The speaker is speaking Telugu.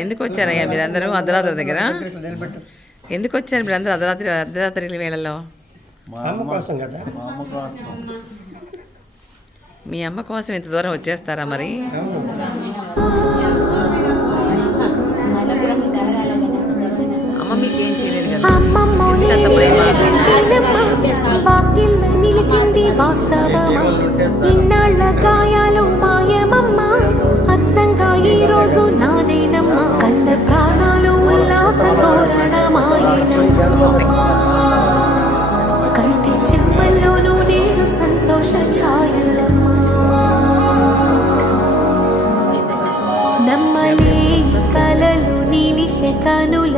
ఎందుకు వచ్చారయ్యా మీరందరూ అర్ధరాత్రి దగ్గర? ఎందుకు వచ్చారు మీరందరూ అర్ధరాత్రి అర్ధరాత్రి వేళల్లో? మీ అమ్మ కోసం ఇంత దూరం వచ్చేస్తారా మరి? అమ్మ మీకేం చేయలేదు కదా? నిలిచింది వాస్తవమా? ఇన్నాళ్ళ కంటి చెమ్మల్లోనూ నేను సంతోష ఛాయలతో నమ్మలే కలలు నీలి చెకనుల